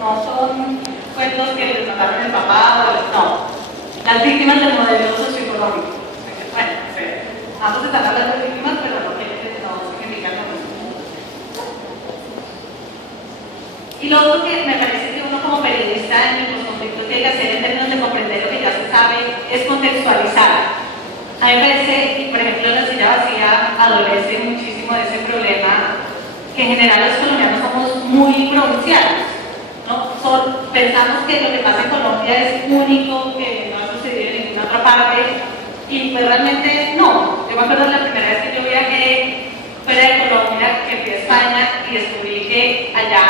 no son cuentos que les mataron el papá o no. Las víctimas del modelo socioeconómico. Bueno, ambos están hablando de víctimas, pero no significa lo mismo. Y lo otro que me parece que uno como periodista en los conflictos que hay que hacer en términos de comprender lo que ya se sabe es contextualizar. A mí me parece, y por ejemplo la silla vacía adolece muchísimo de ese problema, que en general los colombianos somos muy provincianos, ¿no? Pensamos que lo que pasa en Colombia es único, que no ha sucedido en ninguna otra parte, y pues realmente no. Yo me acuerdo la primera vez que yo viajé fuera de Colombia, que fui a España y descubrí que allá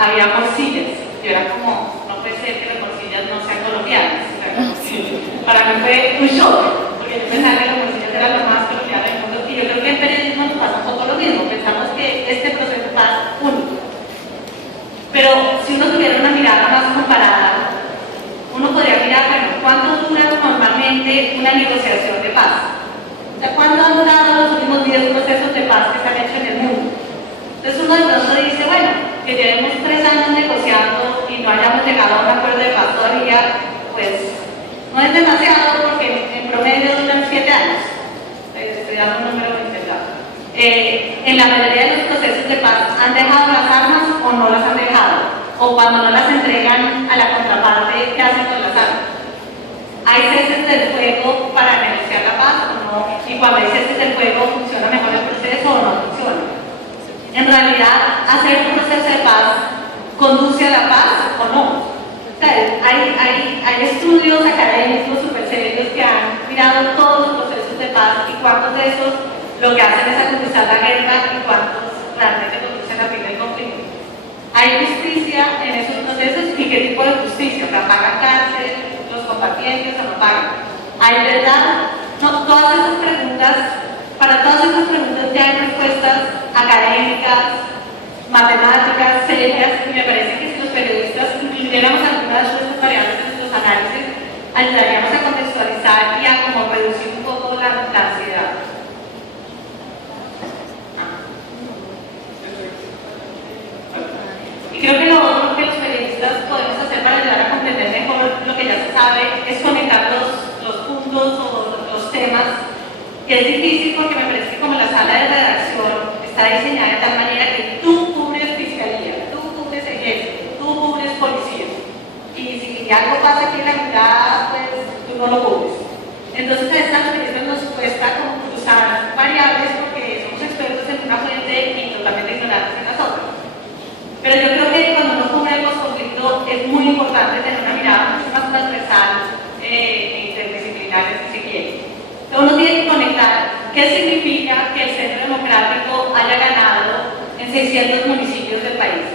había morcillas. Yo era como, no puede ser que las morcillas no sean colombianas. Para mí fue un shock, porque yo pensaba que las morcillas eran lo más colombiano del mundo, y yo creo que en periodismo nos pasa un poco lo mismo. Pensamos que este proceso es más único. Pero si uno tuviera una mirada más comparada, uno podría mirar, bueno, ¿cuánto dura normalmente una negociación de paz? O sea, ¿cuánto han durado los últimos 10 procesos de paz que se han hecho en el mundo? Entonces uno de pronto dice, bueno, que llevemos 3 años negociando y no hayamos llegado a un acuerdo de paz todavía, pues no es demasiado, porque en promedio duran 7 años. Estoy dando un número inventado. En la mayoría de los procesos de paz, ¿han dejado las armas o no las han dejado? O cuando no las entregan a la contraparte, ¿qué hacen con las armas? ¿Hay ceses del fuego para negociar la paz o no? Y cuando hay ceses del fuego, ¿funciona mejor el proceso o no funciona? En realidad, hacer un proceso de paz conduce a la paz o no. O sea, hay estudios académicos súper serios que han mirado todos los procesos de paz y cuántos de esos lo que hacen es acusar la guerra y cuántos realmente conducen a fin del conflicto. ¿Hay justicia en esos procesos y qué tipo de justicia? O sea, ¿pagan cárcel los combatientes o no pagan? ¿Hay verdad? No, todas esas preguntas, para todas esas preguntas ya hay respuestas académicas, matemáticas, serias, y me parece que si los periodistas incluyéramos algunas de estas variables en nuestros análisis, ayudaríamos a contextualizar y a como reducir un poco la ansiedad. Y creo que lo otro que los periodistas podemos hacer para ayudar a comprender mejor lo que ya se sabe es conectar los puntos o los temas, que es difícil porque me parece que como la sala de redacción está diseñada de tal manera que tú cubres fiscalía, tú cubres ejército, tú cubres policía, y si algo pasa aquí en la mitad, pues tú no lo cubres. Entonces a estas periodistas nos cuesta como cruzar variables porque somos expertos en una fuente y totalmente ignorantes en las otras. Pero yo creo que cuando uno cubre el conflicto es muy importante tener una mirada mucho más transversal e interdisciplinaria, si se quiere. Entonces uno tiene que conectar qué significa que el Centro Democrático haya ganado en 600 municipios del país.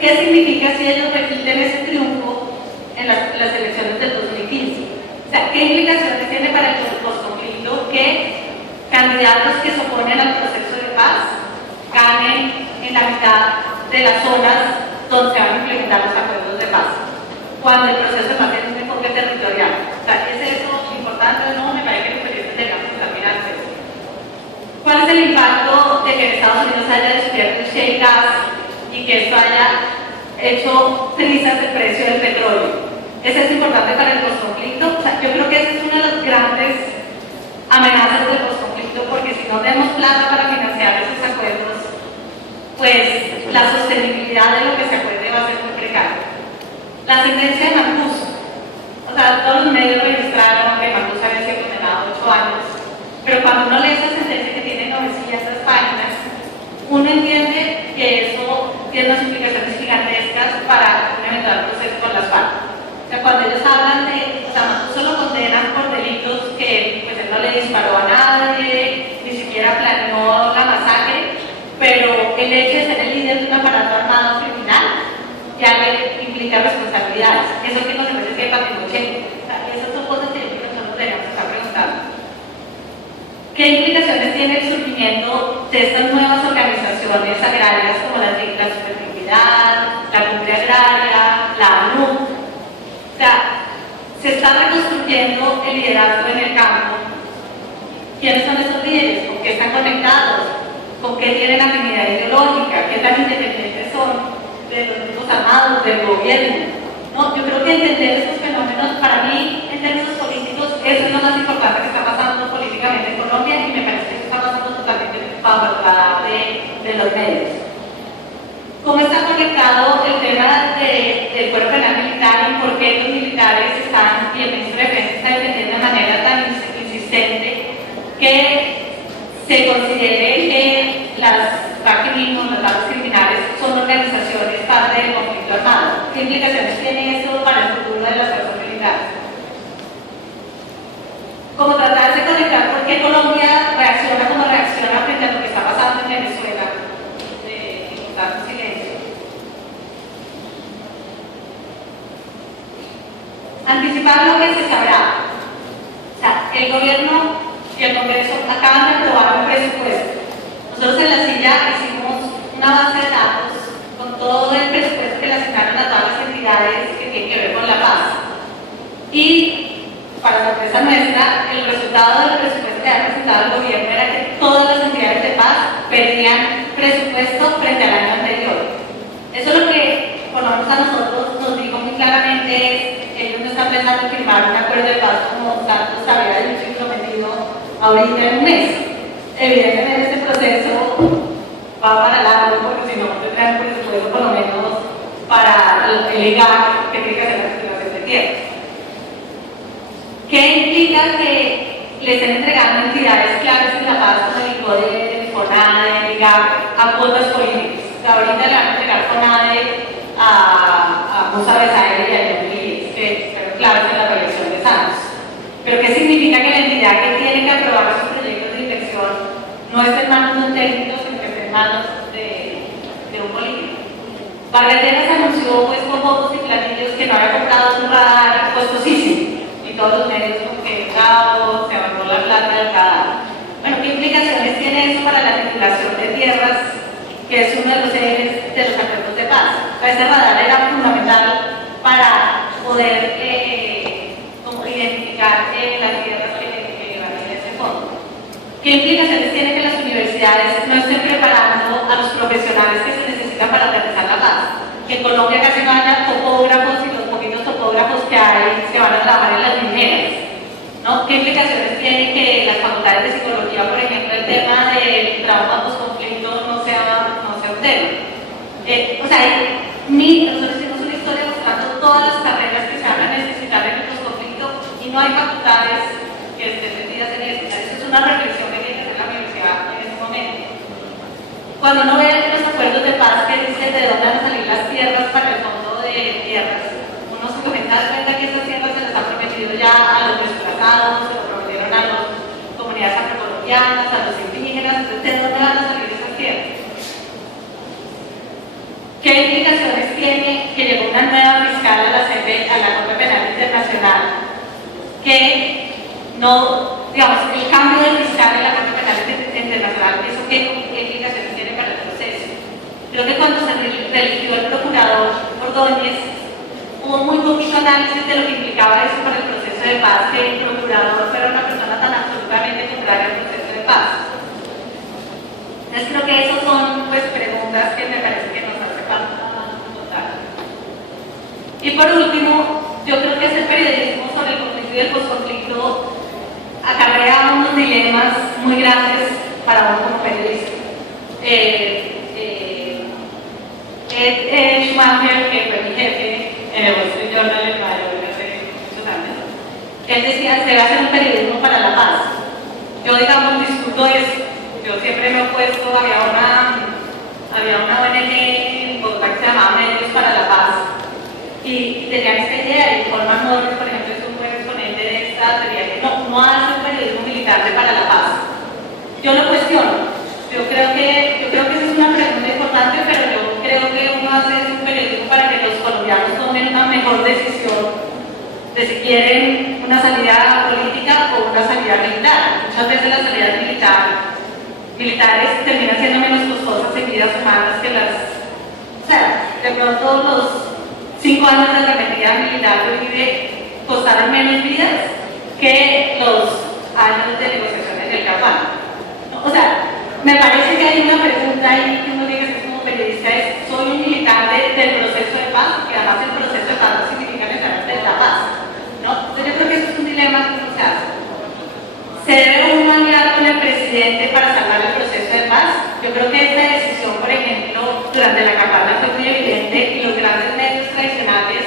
¿Qué significa si ellos repiten ese triunfo en las elecciones del 2015? O sea, ¿qué implicaciones tiene para el postconflicto que candidatos que se oponen al proceso de paz ganen en la mitad de las zonas donde se van a implementar los acuerdos de paz, cuando el proceso de paz tiene un enfoque territorial? O sea, ¿es eso importante o no? Me parece que los periodistas deberíamos estar mirando eso. ¿Cuál es el impacto de que en Estados Unidos haya descubierto el shale gas y que esto haya hecho trizas el precio del petróleo? ¿Eso es importante para el postconflicto? O sea, yo creo que esa es una de las grandes amenazas del postconflicto, porque si no tenemos plata para financiar esos acuerdos, pues la sostenibilidad de lo que se acuerde va a ser muy precaria. La sentencia de Mancuso, o sea, todos los medios registraron que Mancuso había sido condenado a 8 años, pero cuando uno lee esa sentencia que tiene 900 páginas, uno entiende que eso tiene unas implicaciones gigantescas para un eventual proceso con las FARC. O sea, cuando ellos hablan de, o sea, Mancuso lo condenan por delitos que pues él no le disparó a nadie, ni siquiera planeó la masacre, pero el hecho de ser el líder de un aparato armado criminal ya le implica responsabilidades. Eso que nos parece que hay patrimonio. Esas son cosas que yo creo que nosotros deberíamos estar preguntando. ¿Qué implicaciones tiene el surgimiento de estas nuevas organizaciones agrarias como la Superdignidad, la Cumbre Agraria, la ANU? O sea, se está reconstruyendo el liderazgo en el campo. ¿Quiénes son esos líderes? ¿Con qué están conectados? ¿Con qué tienen afinidad ideológica? ¿Qué tan independientes son de los grupos armados? armados, del gobierno. ¿No? Yo creo que entender estos fenómenos, para mí, en términos políticos, eso es lo más importante que está pasando políticamente en Colombia y me parece que está pasando totalmente bajo el radar de los medios. ¿Cómo está conectado el tema del cuerpo penal militar y por qué los militares están, y el ministro de Defensa está defendiendo de manera tan insistente que se considere que las FARC-MINUS, las bandas criminales, son organizaciones parte del conflicto armado? ¿Qué implicaciones tiene esto para el futuro de las fuerzas militares? Como tratar de conectar por qué Colombia reacciona como reacciona frente a lo que está pasando en Venezuela, de tanto silencio. Anticipar lo que se sabrá. O sea, el gobierno y el Congreso acaban de aprobar un presupuesto. Nosotros en la silla hicimos una base de datos con todo el presupuesto que le asignaron a todas las entidades que tienen que ver con la paz. Y, para sorpresa nuestra, el resultado del presupuesto que ha presentado el gobierno era que todas las entidades de paz perdían presupuesto frente al año anterior. Eso es lo que, por lo menos a nosotros, nos dijo muy claramente es: ellos no están pensando en firmar un acuerdo de paz como Santos había dicho y prometido ahorita en un mes. Evidentemente este proceso va para largo porque si no tendrán presupuesto por lo menos para el IGAC que tiene que hacer la circulación de tierra. ¿Qué implica que le estén entregando entidades claves en la paz como el ICODE, el FONADE, el IGAC a cuotas políticas? Ahorita le van a entregar FONADE a Musa Besaire y a John Lewis, que fueron claves en la reelección de Santos. ¿Pero qué significa que la entidad que tiene que aprobar sus proyectos de inversión no esté en manos de un técnico, sino que esté en manos de un político? Vargas Lleras anunció pues con votos y platillos que no había comprado un radar costosísimo y todos los medios como que bravo, se ahorró la plata del radar. Bueno, ¿qué implicaciones tiene eso para la titulación de tierras, que es uno de los ejes de los acuerdos de paz? O sea, ese radar era fundamental para poder identificar las tierras que van en ese fondo. ¿Qué implicaciones tiene que las universidades no estén preparando a los profesionales que se necesitan para aterrizar la paz? Que en Colombia casi no haya topógrafos y los poquitos topógrafos que hay se van a trabajar en las mineras, ¿no? ¿Qué implicaciones tiene que las facultades de psicología, por ejemplo, el tema del trauma post-conflicto no sea un tema? O sea, nosotros hicimos una historia mostrando todas las carreras que se van a necesitar en el post-conflicto y no hay facultades que estén metidas en eso. Esa es una reflexión que tiene que hacer la universidad en ese momento. Cuando uno ve los acuerdos de paz que dicen de dónde van a salir las tierras para el fondo de tierras, uno se comienza a dar cuenta que esas tierras se las han prometido ya a los desplazados, se lo prometieron a las comunidades afrocolombianas, a los indígenas. Entonces, ¿de dónde van a salir esas tierras? ¿Qué implicaciones tiene que llegó una nueva fiscal a la Corte Penal Internacional? Que no, digamos, el cambio del fiscal en la Corte Penal Internacional, ¿eso qué implicaciones tiene para el proceso? Creo que cuando se religió el procurador Ordóñez, hubo muy poquito análisis de lo que implicaba eso para el proceso de paz, que el procurador fuera una persona tan absolutamente contraria al proceso de paz. Entonces creo que esas son pues preguntas que me parece que nos hace falta contar. Y por último, yo creo que ese periodismo sobre el conflicto y el posconflicto acarrea unos dilemas muy grandes para uno como periodista. Ed Schumacher, que fue mi jefe en el Wall Street Journal en Nueva York hace muchos años, él decía: se debe hacer un periodismo para la paz. Yo, digamos, discuto eso. Yo siempre me he opuesto. Había una ONG en Bogotá que se llamaba Medios para la Paz y tenían esta idea, y Holman Morris, por ejemplo, es un buen exponente de esta teoría, que no hace un periodismo militar para la paz. Yo lo cuestiono. Yo creo que esa es una pregunta importante, pero yo creo que uno hace un periodismo para que los colombianos tomen una mejor decisión de si quieren una salida política o una salida militar. Muchas veces las salidas militares terminan siendo menos costosas en vidas humanas que las... O sea, de pronto los 5 años de la arremetida militar de Uribe costaron menos vidas que los años de negociaciones del Caguán. O sea, me parece que hay una pregunta ahí que uno tiene que hacer como periodista: ¿soy un militante del proceso de paz evidente y los grandes medios tradicionales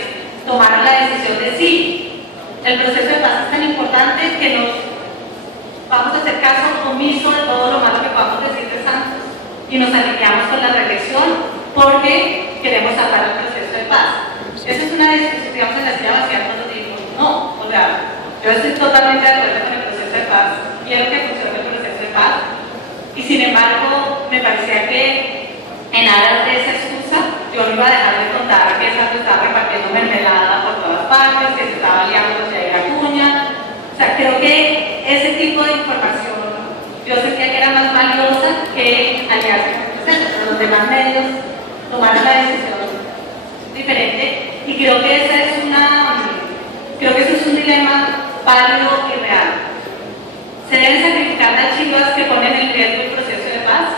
tomaron la decisión de sí, el proceso de paz es tan importante que nos vamos a hacer caso omiso de todo lo malo que podamos decir de santos y nos alineamos con la reelección porque queremos salvar el proceso de paz. Esa es una discusión, digamos, en la silla vacía cuando digo, no, o sea, yo estoy totalmente de acuerdo con el proceso de paz, quiero que funcione el proceso de paz, y sin embargo, me parecía que en aras de esa excusa, yo no iba a dejar de contar que Santos estaba repartiendo mermelada por todas partes, que se estaba liando con Yair Acuña. O sea, creo que ese tipo de información yo sentía que era más valiosa que aliarse con el proceso, pero los demás medios tomaron la decisión diferente y creo que ese es un dilema válido y real. ¿Se deben sacrificar las chivas que ponen en riesgo el proceso de paz?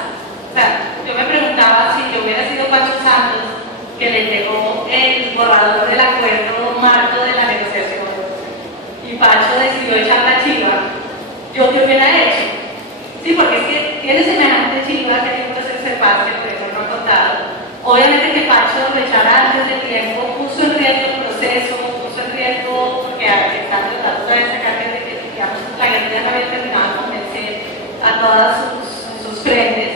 O sea, yo me preguntaba si yo hubiera sido Pacho Santos, que le llegó el borrador del acuerdo marco de la negociación, y Pacho decidió echar la chiva, ¿yo qué hubiera hecho? Sí, porque es que tiene semejante chiva que hay un proceso de paz que por eso no ha contado. Obviamente que Pacho lo echara antes de tiempo, puso en riesgo el proceso, puso en riesgo, porque están tratando de sacar gente que, digamos, la gente ya no había terminado de convencer a todas sus frentes.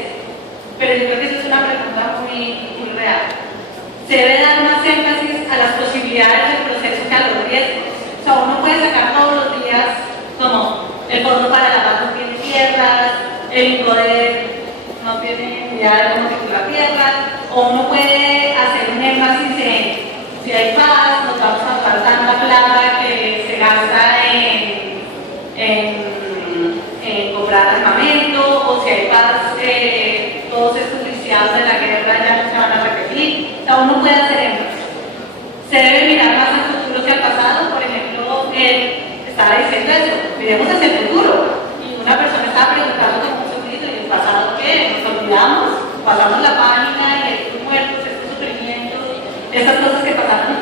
Pero yo creo que esa es una pregunta muy real. Se debe dar más énfasis a las posibilidades del proceso que a los riesgos. O sea, uno puede sacar todos los días como el Fondo para la Paz no tiene tierras, el poder no tiene idea de cómo circular tierras, o uno puede hacer un énfasis en si hay paz, nos vamos a ahorrar tanta plata que se gasta en comprar armamento, o si hay paz, todos estos lisiados de la guerra ya no se van a repetir. O sea, uno puede hacer énfasis. Se debe mirar más al futuro que al pasado. Por ejemplo, él estaba diciendo eso, miremos hacia el futuro. Y una persona estaba preguntando con mucho grito, ¿y el pasado qué? ¿Nos olvidamos? Pasamos la página y estos muertos, estos sufrimientos, esas cosas que pasaron.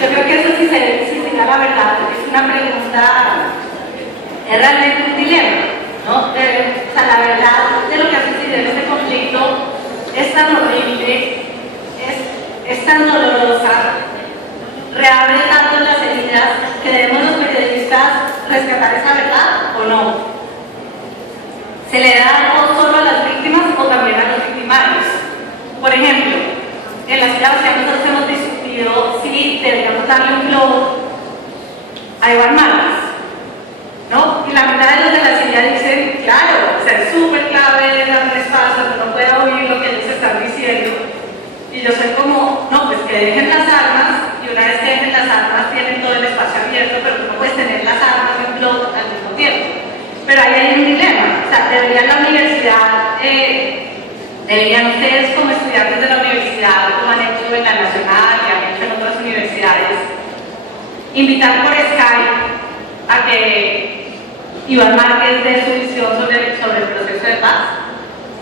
Yo creo que eso sí sería la verdad, porque es una pregunta, es realmente un dilema, ¿no? O sea, la verdad de lo que ha sucedido en este conflicto es tan horrible, es tan dolorosa, reabre tanto las heridas que debemos los periodistas rescatar esa verdad o no. ¿Se le da algo solo a las víctimas o también a los victimarios? Por ejemplo, en la silla vacía nosotros hemos discutido si deberíamos darle un globo a Iván Márquez, ¿no? Y la mitad de los de la silla dicen, claro, o sea, es súper clave darles paso, que no pueda oír lo que ellos están diciendo. Y yo soy como, no, pues que dejen las armas, y una vez que dejen las armas tienen todo el espacio abierto, pero tú no puedes tener las armas y un globo al mismo tiempo. Pero ahí hay un dilema, o sea, debería la universidad, deberían ustedes como estudiantes de la universidad, como han hecho en la Nacional y han hecho en otras universidades, invitar por Skype a que Iván Márquez dé su visión sobre el proceso de paz.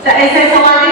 O sea, ¿es eso válido?